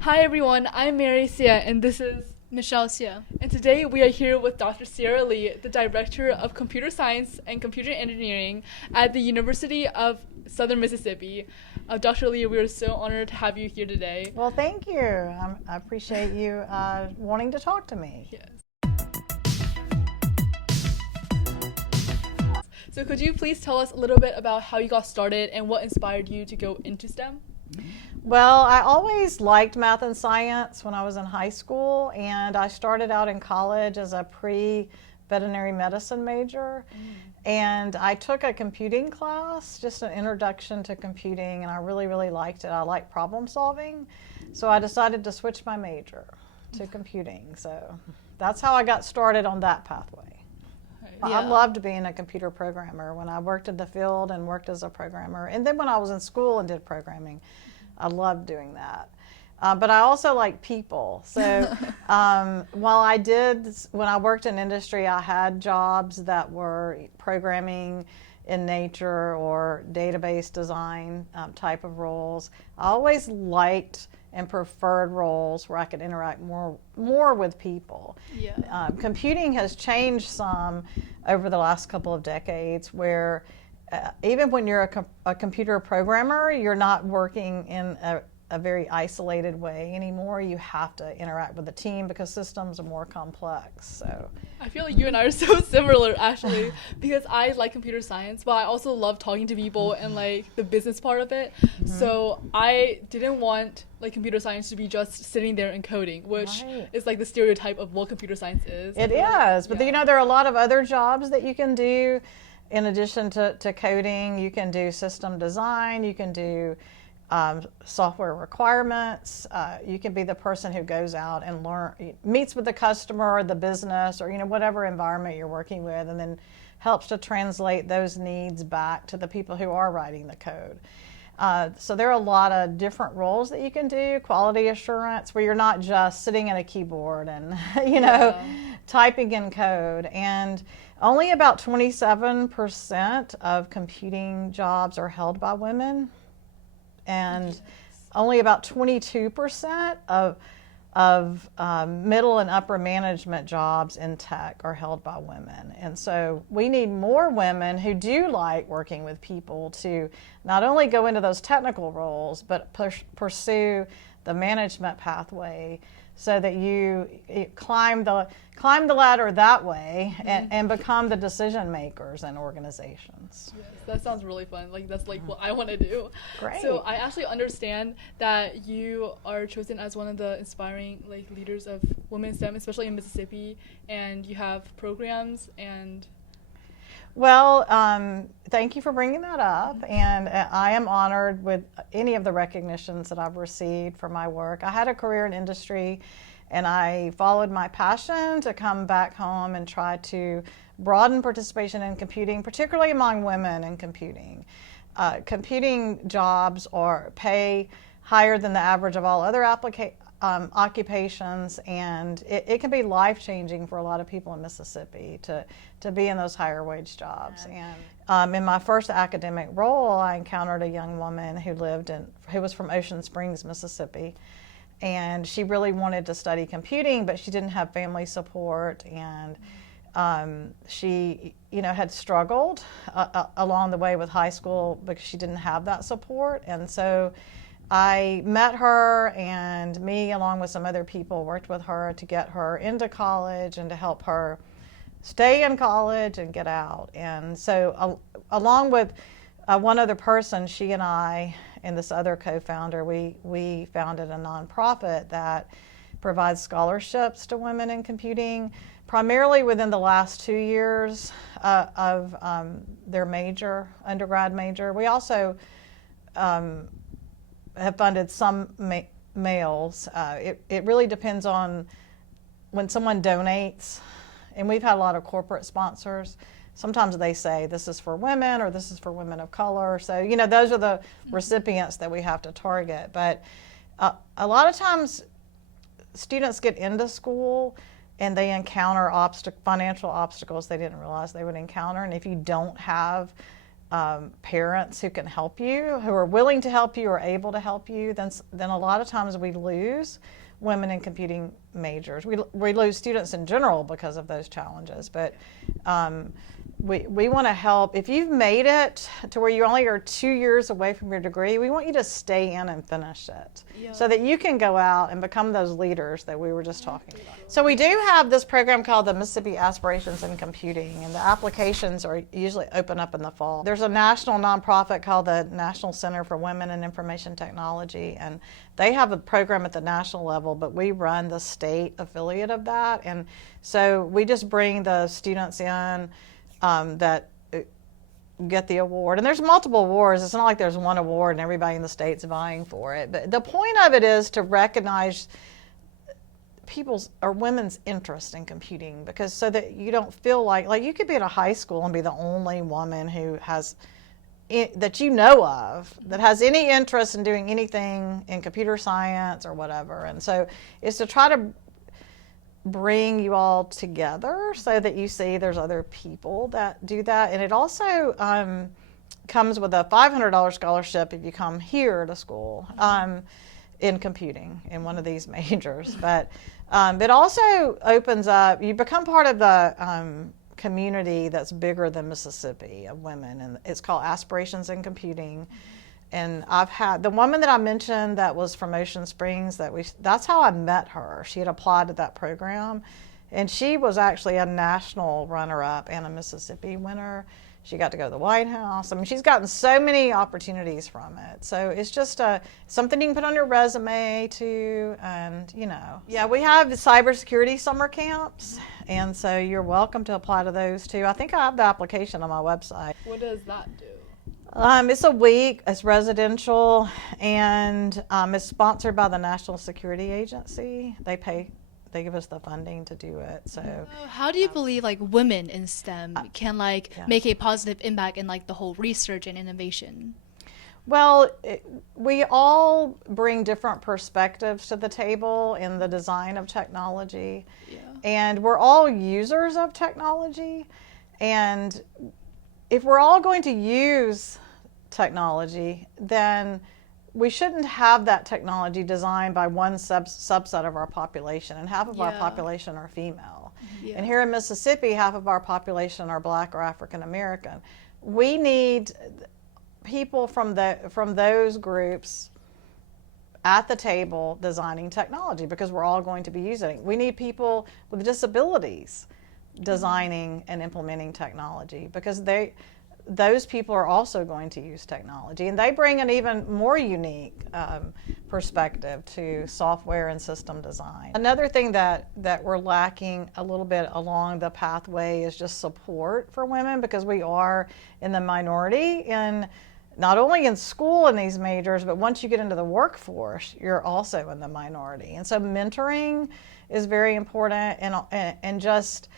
Hi everyone, I'm Mary Sia and this is Michelle Sia. and today we are here with Dr. Sarah Lee, the Director of Computer Science and Computer Engineering at the University of Southern Mississippi. Dr. Lee, we are so honored to have you here today. Well, thank you. I appreciate you wanting to talk to me. Yes. So could you please tell us a little bit about how you got started and what inspired you to go into STEM? Well, I always liked math and science when I was in high school, and I started out in college as a pre-veterinary medicine major. And I took a computing class, just an introduction to computing, and I really, really liked it. I like problem solving, so I decided to switch my major to computing. So that's how I got started on that pathway. I loved being a computer programmer when I worked in the field and worked as a programmer. And then when I was in school and did programming, I loved doing that. But I also like people. So when I worked in industry, I had jobs that were programming in nature or database design type of roles. I always liked and preferred roles where I could interact more with people. Yeah. Computing has changed some over the last couple of decades where even when you're a computer programmer, you're not working in a very isolated way anymore. You have to interact with the team because systems are more complex. So I feel like you and I are so similar actually because I like computer science, but I also love talking to people and like the business part of it. So I didn't want like computer science to be just sitting there and coding, which is like the stereotype of what computer science is. It is, but you know, there are a lot of other jobs that you can do in addition to coding. You can do system design, you can do software requirements. You can be the person who goes out and meets with the customer or the business or whatever environment you're working with, and then helps to translate those needs back to the people who are writing the code. So there are a lot of different roles that you can do. Quality assurance, where you're not just sitting at a keyboard and typing in code. And only about 27% of computing jobs are held by women. And only about 22% of middle and upper management jobs in tech are held by women. And so we need more women who do like working with people to not only go into those technical roles, but pursue the management pathway so that you climb the ladder that way and become the decision makers in organizations. Yes, that sounds really fun. Like that's like what I want to do. Great. So I actually understand that you are chosen as one of the inspiring like leaders of women in STEM, especially in Mississippi, and you have programs and. Well, thank you for bringing that up, and I am honored with any of the recognitions that I've received for my work. I had a career in industry, and I followed my passion to come back home and try to broaden participation in computing, particularly among women in computing. Computing jobs pay higher than the average of all other occupations, and it can be life-changing for a lot of people in Mississippi to be in those higher wage jobs. And in my first academic role, I encountered a young woman who was from Ocean Springs, Mississippi, and she really wanted to study computing, but she didn't have family support, and she had struggled along the way with high school because she didn't have that support. And so I met her, and me, along with some other people, worked with her to get her into college and to help her stay in college and get out. And so along with one other person, she and I and this other co-founder, we founded a nonprofit that provides scholarships to women in computing, primarily within the last 2 years of their undergrad major. We also have funded some males. It really depends on when someone donates, and we've had a lot of corporate sponsors. Sometimes they say this is for women or this is for women of color. So those are the recipients that we have to target. But a lot of times students get into school and they encounter financial obstacles they didn't realize they would encounter. And if you don't have parents who can help you, who are willing to help you or able to help you, then a lot of times we lose women in computing majors. We lose students in general because of those challenges, but we want to help. If you've made it to where you only are 2 years away from your degree, we want you to stay in and finish it so that you can go out and become those leaders that we were just talking about. So we do have this program called the Mississippi Aspirations and Computing, and the applications are usually open up in the fall. There's a national nonprofit called the National Center for Women in Information Technology, and they have a program at the national level, but we run the state affiliate of that. And so we just bring the students in that get the award. And there's multiple awards. It's not like there's one award and everybody in the state's vying for it. But the point of it is to recognize people's or women's interest in computing, because so that you don't feel like you could be at a high school and be the only woman who has that you know of that has any interest in doing anything in computer science or whatever. And so it's to try to bring you all together so that you see there's other people that do that. And it also comes with a $500 scholarship if you come here to school in computing in one of these majors. But it also opens up, you become part of the community that's bigger than Mississippi of women, and it's called Aspirations and Computing. And I've had the woman that I mentioned that was from Ocean Springs, that's how I met her. She had applied to that program, and she was actually a national runner-up and a Mississippi winner. She got to go to the White House. I mean, she's gotten so many opportunities from it. So it's just something you can put on your resume too, and Yeah, we have cybersecurity summer camps, and so you're welcome to apply to those too. I think I have the application on my website. What does that do? It's a week, it's residential, and it's sponsored by the National Security Agency. They give us the funding to do it. So how do you believe women in STEM can make a positive impact in the whole research and innovation? Well, we all bring different perspectives to the table in the design of technology. Yeah. And we're all users of technology, and if we're all going to use technology, then we shouldn't have that technology designed by one subset of our population, and half of our population are female. Yeah. And here in Mississippi, half of our population are Black or African American. We need people from those groups at the table designing technology, because we're all going to be using it. We need people with disabilities designing and implementing technology, because those people are also going to use technology, and they bring an even more unique perspective to software and system design. Another thing that we're lacking a little bit along the pathway is just support for women, because we are in the minority in not only in school in these majors, but once you get into the workforce, you're also in the minority. And so mentoring is very important, and just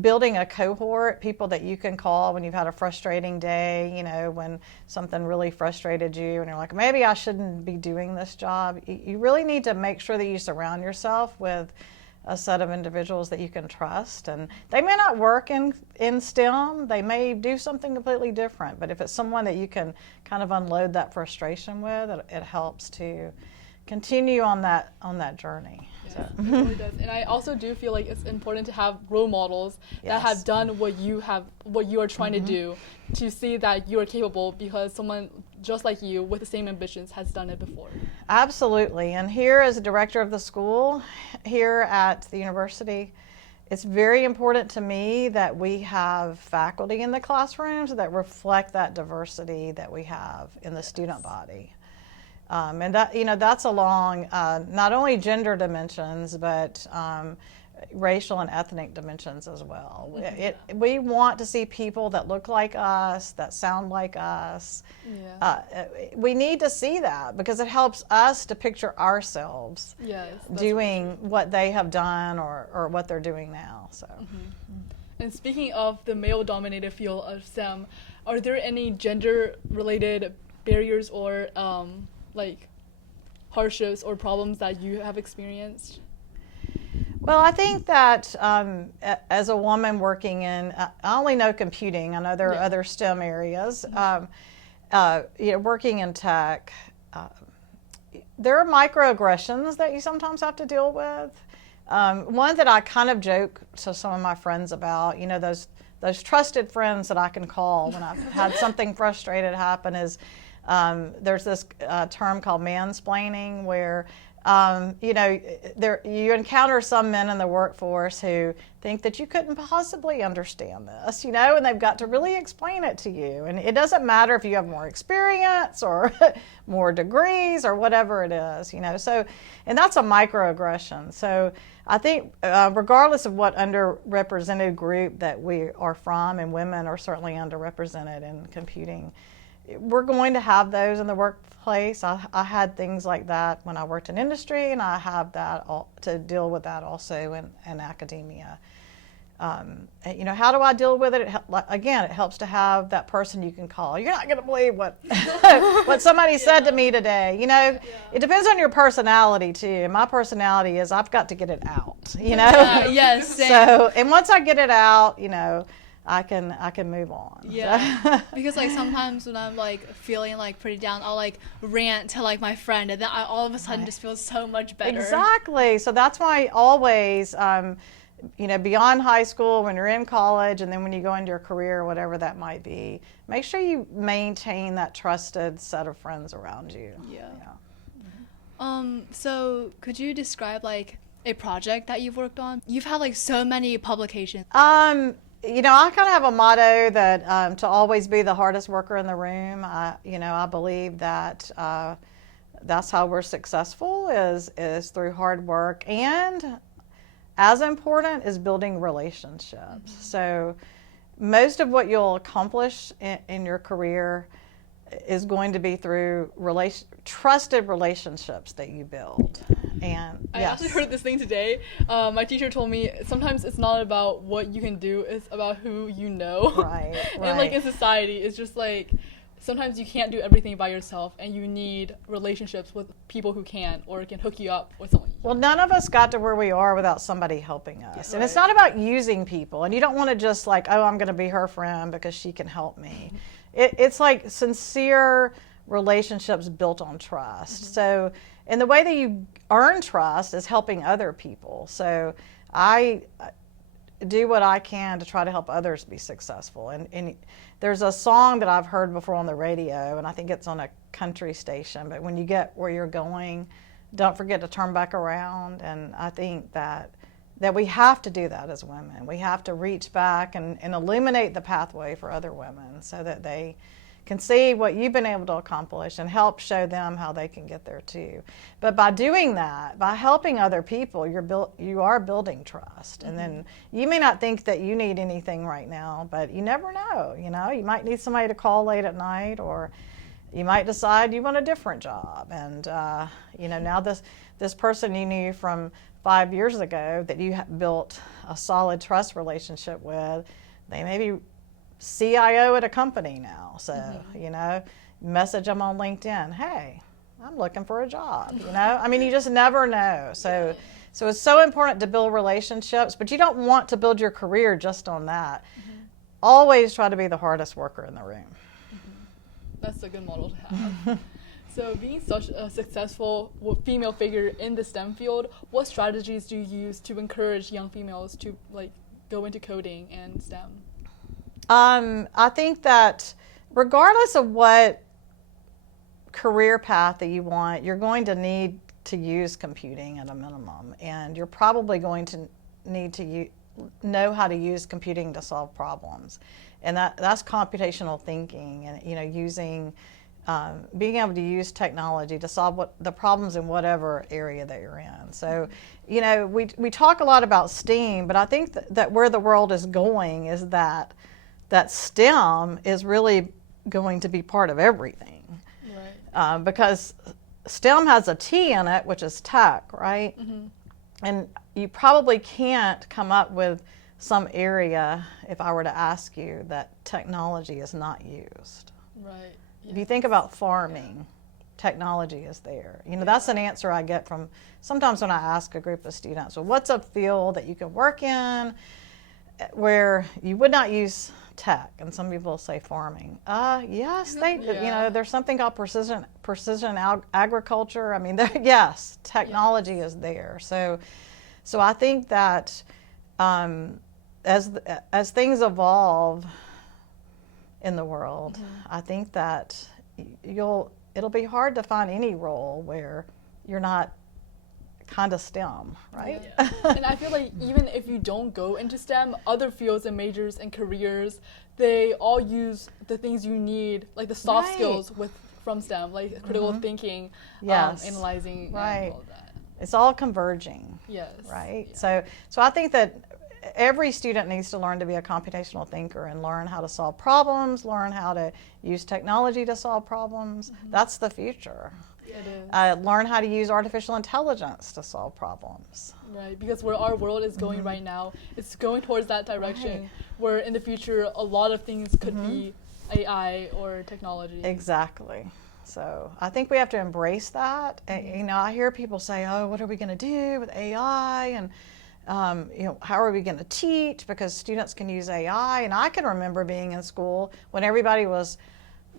building a cohort, people that you can call when you've had a frustrating day, when something really frustrated you and you're like, maybe I shouldn't be doing this job. You really need to make sure that you surround yourself with a set of individuals that you can trust. And they may not work in STEM, they may do something completely different, but if it's someone that you can kind of unload that frustration with, it helps to continue on that journey. Yeah, it really does. And I also do feel like it's important to have role models that have done what you are trying to do, to see that you are capable, because someone just like you with the same ambitions has done it before. Absolutely. And here, as a director of the school here at the university, it's very important to me that we have faculty in the classrooms that reflect that diversity that we have in the student body. And that, that's along not only gender dimensions, but racial and ethnic dimensions as well. We want to see people that look like us, that sound like us. Yeah. We need to see that, because it helps us to picture ourselves doing what they have done or what they're doing now. So. And speaking of the male-dominated field of STEM, are there any gender-related barriers or hardships or problems that you have experienced? Well, I think that as a woman working in, I only know computing. I know there are other STEM areas. Working in tech, there are microaggressions that you sometimes have to deal with. One that I kind of joke to some of my friends about, those trusted friends that I can call when I've had something frustrated happen is there's this term called mansplaining where you encounter some men in the workforce who think that you couldn't possibly understand this, and they've got to really explain it to you. And it doesn't matter if you have more experience or more degrees or whatever it is, So, and that's a microaggression. So I think regardless of what underrepresented group that we are from, and women are certainly underrepresented in computing, we're going to have those in the workplace. I had things like that when I worked in industry, and I have that to deal with that also in academia. How do I deal with it? Again, it helps to have that person you can call. You're not going to believe what what somebody said to me today. It depends on your personality too. My personality is I've got to get it out. Yes. Same. So, and once I get it out, I can move on. Yeah. Because sometimes when I'm feeling pretty down, I'll rant to my friend, and then I all of a sudden just feel so much better. Exactly. So that's why always beyond high school, when you're in college, and then when you go into your career, whatever that might be, make sure you maintain that trusted set of friends around you. Yeah. So could you describe a project that you've worked on? You've had so many publications. I kind of have a motto that to always be the hardest worker in the room. I believe that that's how we're successful is through hard work, and as important is building relationships. Mm-hmm. So most of what you'll accomplish in your career is going to be through trusted relationships that you build. And I actually heard this thing today. My teacher told me sometimes it's not about what you can do, it's about who you know. Right. And in society, it's just sometimes you can't do everything by yourself, and you need relationships with people who can, or can hook you up with someone. Well, none of us got to where we are without somebody helping us. Right. And it's not about using people, and you don't want to just I'm going to be her friend because she can help me. It's sincere relationships built on trust. Mm-hmm. So, and the way that you earn trust is helping other people. So I do what I can to try to help others be successful. And there's a song that I've heard before on the radio, and I think it's on a country station, but when you get where you're going, don't forget to turn back around. And I think that we have to do that as women. We have to reach back and illuminate the pathway for other women so that they can see what you've been able to accomplish and help show them how they can get there too. But by doing that, by helping other people, you are building trust. Mm-hmm. And then you may not think that you need anything right now, but you never know. You might need somebody to call late at night, or you might decide you want a different job. And now this person you knew from 5 years ago that you built a solid trust relationship with, they may be CIO at a company now. So, mm-hmm. Message them on LinkedIn. Hey, I'm looking for a job. You just never know. So it's so important to build relationships, but you don't want to build your career just on that. Mm-hmm. Always try to be the hardest worker in the room. Mm-hmm. That's a good model to have. So being such a successful female figure in the STEM field, what strategies do you use to encourage young females to go into coding and STEM? I think that regardless of what career path that you want, you're going to need to use computing at a minimum, and you're probably going to need to know how to use computing to solve problems, and that's computational thinking, and using being able to use technology to solve the problems in whatever area that you're in. So, we talk a lot about STEAM, but I think that where the world is going is that STEM is really going to be part of everything. Right. Because STEM has a T in it, which is tech, right? Mm-hmm. And you probably can't come up with some area, if I were to ask you, that technology is not used. Right. If you think about farming, technology is there. That's an answer I get from sometimes when I ask a group of students, well, what's a field that you can work in where you would not use tech? And some people say farming. Yes, there's something called precision agriculture. I mean, yes, technology is there. So I think that as things evolve in the world, I think that it'll be hard to find any role where you're not kind of STEM, right? Yeah. And I feel like even if you don't go into STEM, other fields and majors and careers, they all use the things you need, like the soft skills from STEM, like critical thinking, analyzing, and all of that. It's all converging. Yes. Right? Yeah. So I think that every student needs to learn to be a computational thinker and learn how to solve problems, learn how to use technology to solve problems. That's the future. It is. Learn how to use artificial intelligence to solve problems. Right, because where our world is going right now, it's going towards that direction where in the future a lot of things could be AI or technology. Exactly. So I think we have to embrace that. And, I hear people say, oh, what are we going to do with AI? And how are we going to teach? Because students can use AI. And I can remember being in school when everybody was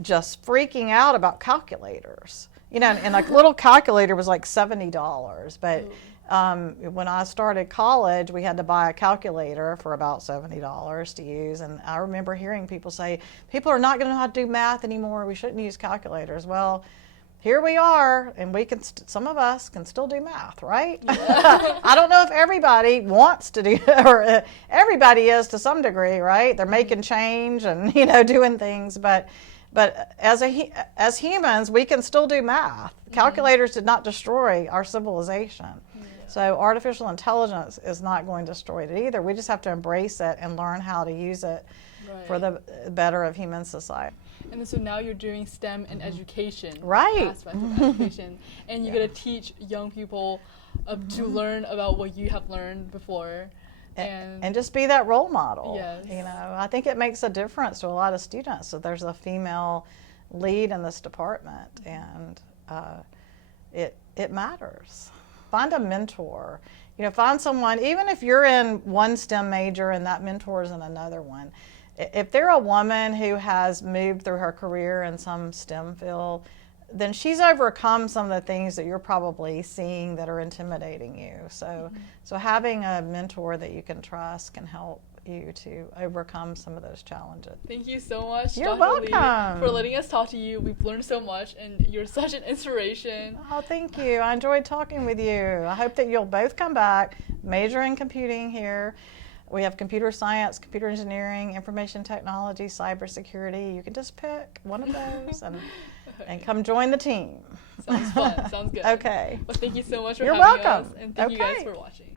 just freaking out about calculators. And like little calculator was like $70. But when I started college, we had to buy a calculator for about $70 to use. And I remember hearing people say, people are not going to know how to do math anymore. We shouldn't use calculators. Well, here we are, and we can. Some of us can still do math, right? Yeah. I don't know if everybody wants to do, or everybody is to some degree, right? They're making change and doing things, but as humans, we can still do math. Calculators did not destroy our civilization. So artificial intelligence is not going to destroy it either. We just have to embrace it and learn how to use it for the better of human society. And so now you're doing STEM and education. Right. Aspect of education. And you're going to teach young people to learn about what you have learned before. And just be that role model. Yes. I think it makes a difference to a lot of students. So there's a female lead in this department, and it matters. Find a mentor. Find someone, even if you're in one STEM major and that mentor is in another one. If they're a woman who has moved through her career in some STEM field, then she's overcome some of the things that you're probably seeing that are intimidating you. So having a mentor that you can trust can help you to overcome some of those challenges. Thank you so much, You're Dr. welcome. Lee, for letting us talk to you. We've learned so much, and you're such an inspiration. Oh, thank you. I enjoyed talking with you. I hope that you'll both come back, major in computing here. We have computer science, computer engineering, information technology, cybersecurity. You can just pick one of those and come join the team. Sounds fun. Sounds good. Okay. Well, thank you so much for You're having welcome. us, and thank you guys for watching.